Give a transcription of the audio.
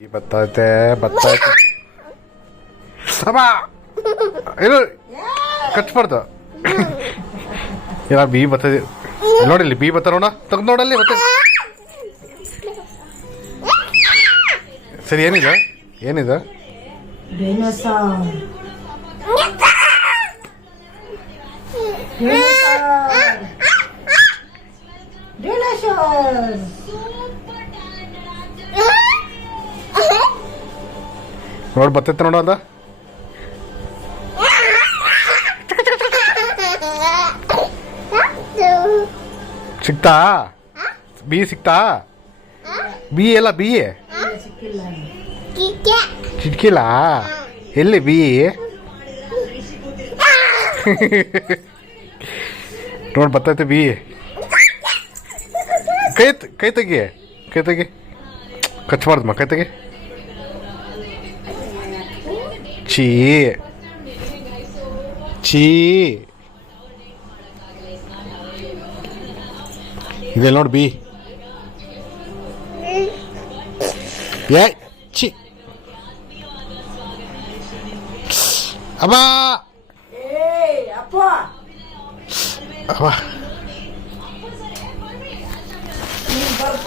ಬತ್ತೈತೆ ಬತ್ತೈತೆ ಅಮ್ಮ ಏನು ಕಚ್ಬಾರ್ದು ಇಲ್ಲ ಬಿ ಬರ್ತದೆ ನೋಡಿಲ್ಲಿ ಬಿ ಬತ್ತ ನೋಡ ತೆಗ್ದು ನೋಡಲ್ಲಿ ಮತ್ತೆ ಸರಿ ಏನಿದೆ ಏನಿದೆ ನೋಡಿ ಬರ್ತೈತೆ ನೋಡು ಅಂದ ಸಿಕ್ತಾ ಬಿ ಸಿಕ್ತಾ ಬಿ ಎಲ್ಲ ಬಿ ಸಿಕ್ಕಿಲ್ಲ ಎಲ್ಲಿ ಬಿ ನೋಡಿ ಬರ್ತೈತೆ ಬಿ ಕೈ ತೆಗಿ ಕಚ್ಬಾರ್ದಮ್ಮ ಕೈ ತೆಗಿ ಚೀ ಇದೆ ನೋಡಿ ಬಿ ಏ ಚಿ ಅಬ್ಬಾ ಅಬ್ಬಾ